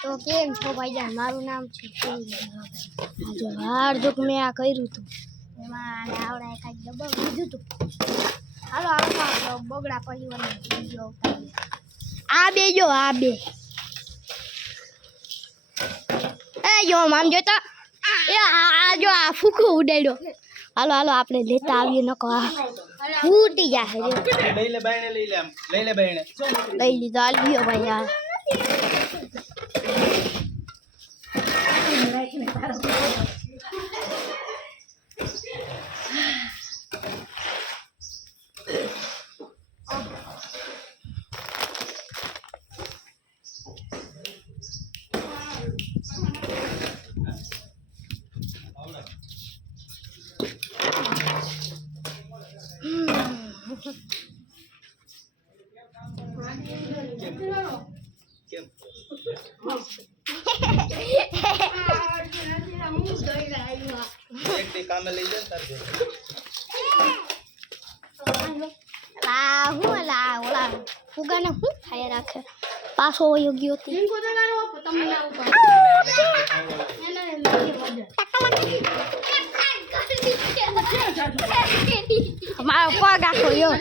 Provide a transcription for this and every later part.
તો કેમ છો ભાઈજાન? મારું નામ છે જો હાર્દુક મેં આ કર્યું હતું એમાં આવડે કાંઈક ડબલ લીધું હતું. હાલો આપણો બગડા પરિવારનો વિડીયો આ બે જો આ બે એ જો આમ જોતો એ આ જો આ ફૂકો ઉડાડ્યો. હાલો હાલો આપણે લેતા આવીએ નકો આ ફૂટી જાય. લઈ લે બાયણે લઈ લે આમ લઈ લે બાયણે લઈ લીધો આલ્યો ભાઈ યાર. કેમ એક કામે લઈ જા તાર હું લા ઓલા ફુગાને હું થાય રાખે પાછો વયો ગયો હતો. મારો પગ આખો યો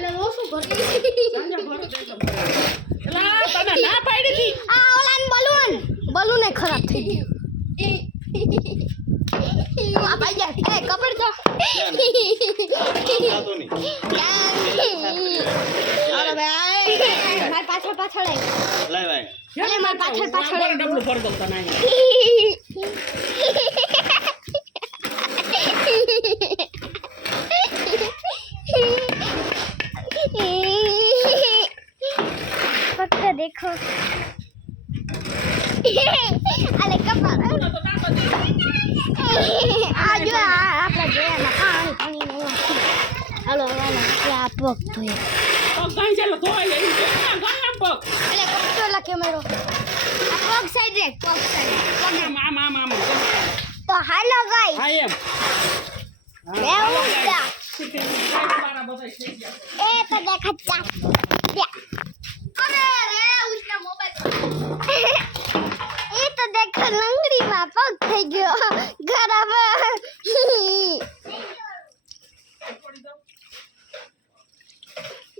આ ઓલાન બલૂન એ ખરાબ થઈ ગયું. આ ભાઈ જા એ કપડ તો ખાતો નહીં અરે ભાઈ માર પાછળ લાય ભાઈ એટલે માર પાછળ ડબલું ફર દો તને फक्त देखो अरे कपड़ा आज आपला जेना पाणी नहीं हेलो हेलो क्या पक तो ये તો કઈ ચાલો ધોઈ લઈ ગામ પગ अरे कपड़ो लखे मेरो आ पग साइड रे पग साइड આમ तो हेलो गाइस હા એમ मैं हूं મારા બધા થઈ ગયા ए तो देखा चा अरे रे उसका मोबाइल ये तो देखो लंगड़ी में पग થઈ ગયો खराब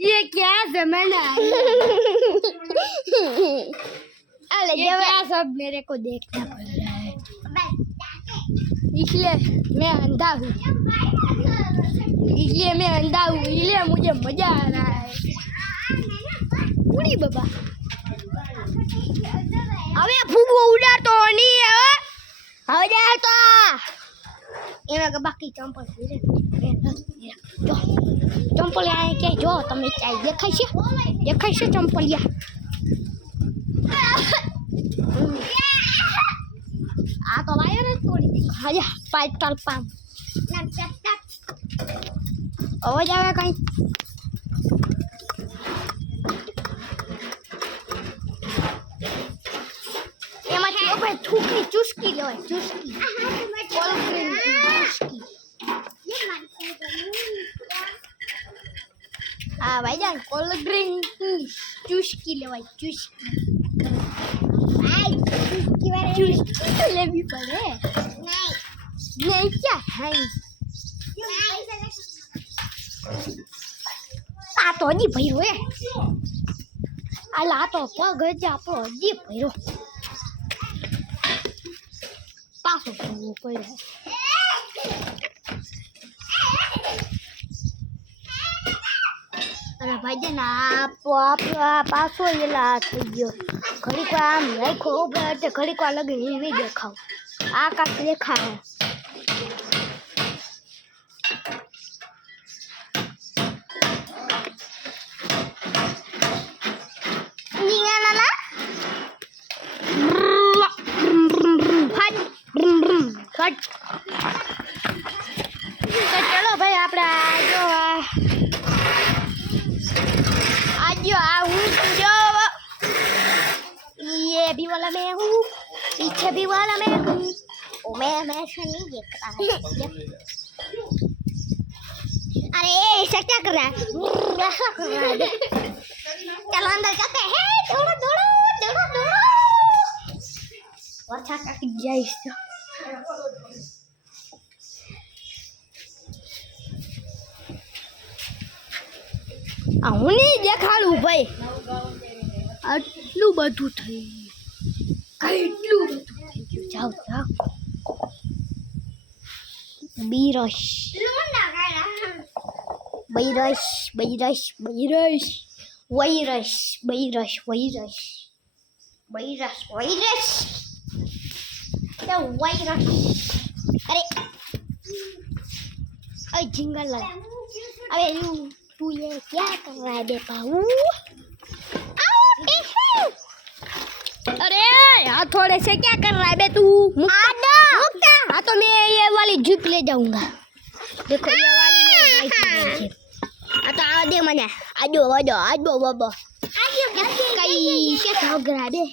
ये क्या जमाना है अरे ये क्या सब मेरे को देखना पड़ रहा है इसलिए मैं अंधा हूँ इसलिए मुझे मजा आ रहा है पूरी बाबा अबे फूगो उड़ातो नहीं है हो जाए तो એમાં કે બાકી ચંપલ ફેરે જો ચંપલ આય કે જો તમે ચાઈ દેખાય છે ચંપલિયા આ તો વાયર જ તોડી દે હાજા પેટ્રોલ પંપ અવાજ આવે કઈ એમાંથી આપણે થૂકી ચુસ્કી લેવાય ચુસ્કી કોલ્ડ્રિંક ચુસ્કી હા ભાઈજાન કોલ્ડ્રિંક ચુસ્કી લેવાય ચુસ્કી ચુસ્કી તો લેવી પડે નહીં ક્યાં હાઈ આ તો હજી ભર્યો હે આ તો પગ જ આપણો હજી ભર્યો પાછો ભરવો પડ્યો. અને ભાઈજાન આ પાછો એલા થઈ ગયો ઘડીક વાર આમ રાખો એટલે ઘડીક વાર લગી હું નહીં દેખાવ આકાશ દેખાય चलो भाई आप आज जो ये भी वाला मैं हूँ पीछे भी वाला मैं हूँ मैं ऐसा नहीं देख रहा है अरे ऐसा क्या कर रहा है ऐसा कर रहा है चलो अंदर जाते हैं दौड़ो दौड़ो दौड़ो दौड़ो વરસાદ કાકી જાય છે હું નહીં દેખાડું ભાઈ આટલું બધું થઈ ગયું કેટલું બધું થઈ ગયું જાઓ બીરસ બૈરસ બૈરસ બૈરસ વૈરસ બૈરસ વૈરસ બૈરસ વૈરસ વાयरस अरे अरे जिंगल लगा अबे तू ये क्या कर रहा है बेपाऊ अरे यार थोड़े से क्या कर रहा है बे तू मुक्ता हाँ तो मैं ये वाली जीप ले जाऊंगा देखो ये वाली मेरी बाइक है हाँ तो आ दे मने आजो आजो आजो बाबा कई से भाग रहा है बे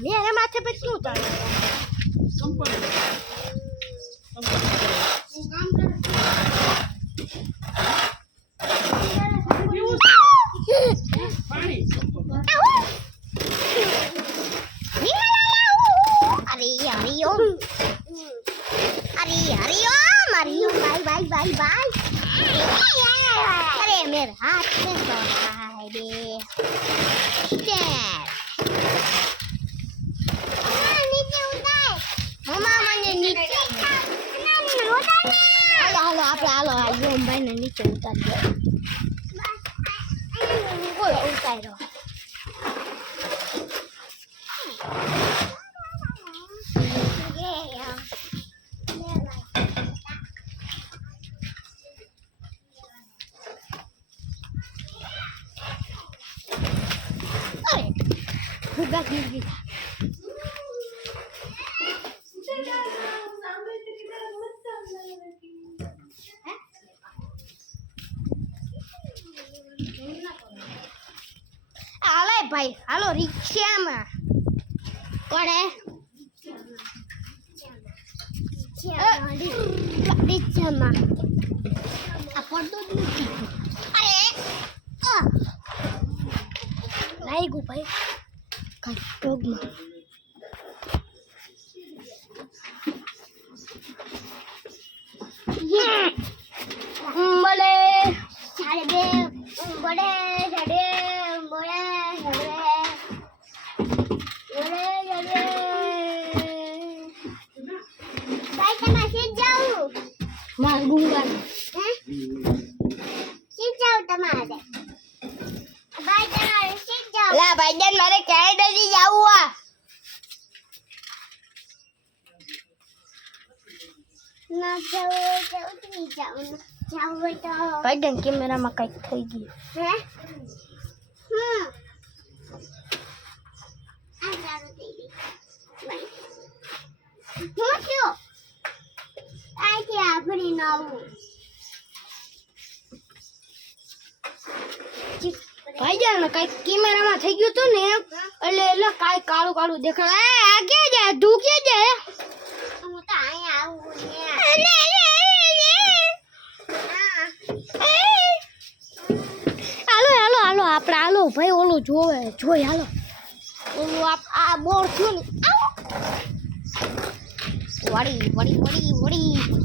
मेरे माथे पे क्यों उतार પાણી अरे हरिओम बाय बाय बाय बाय अरे मेरे हाथ से तो रहा है बे नीचे उतार मम्मा मैंने नीचे हेलो आप हेलो हरिओम भाई ने नीचे उतार दिया कोई उतारो भूगा गिर गया हालो भाई हालो रिक्शा में कौन है रिक्शा में अपन तो अरे लाइक भाई कटोग में बड़े सारे बे बड़े जड़े बड़े जड़े बड़े जड़े भाई कहाँ सीट जाऊँ मांगूंगा हैं सीट जाऊँ तुम्हारे भाई तुम्हारे सीट जाऊँ ला भाई जान मारे कैनेडा जी जाऊँगा ना जाऊँ तो नहीं जाऊँ जाऊँ तो भाई जान के मेरा मकाई खाएगी हैं आजारो तेरी भाई क्यों आई थी अपनी नाव ભાઈજાન કઈ કેમેરામાં થઈ ગયું હતું ને એટલે એટલે કાઈ કાળું કાળું દેખાય આ કે જાય તું કે જાય હું તો અહીં આવું હાલો હાલો હાલો આપણે હાલો ભાઈ ઓલું જોવે જોઈ હાલો ઓલું આ બોર થયું ને વળી વળી વળી વળી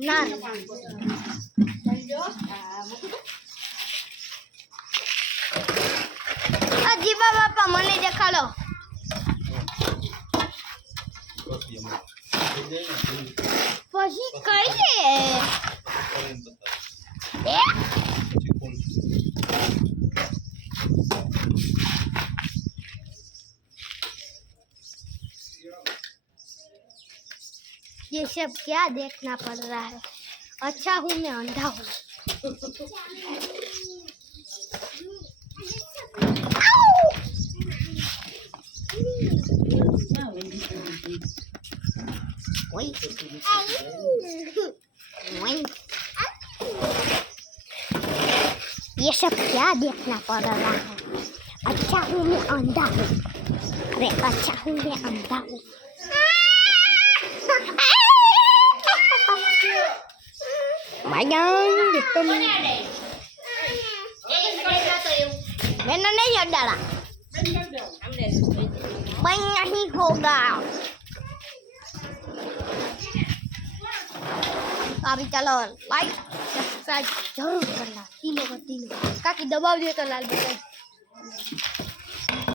ના જીવા બાપા મને દેખાડો પછી કહીએ ये सब क्या देखना पड़ रहा है अच्छा हूँ मैं अंधा हूँ ये सब क्या देखना पड़ रहा है? अच्छा हूँ मैं अंधा हूँ। अरे अच्छा हूँ मैं अंधा हूँ। मैडम तुम मैंने नहीं डाला। बंद नहीं होगा। अभी चलो लाइक सब्सक्राइब जरूर करना तीनों का तीनों। काकी दबाव दियो तो लाल बटन।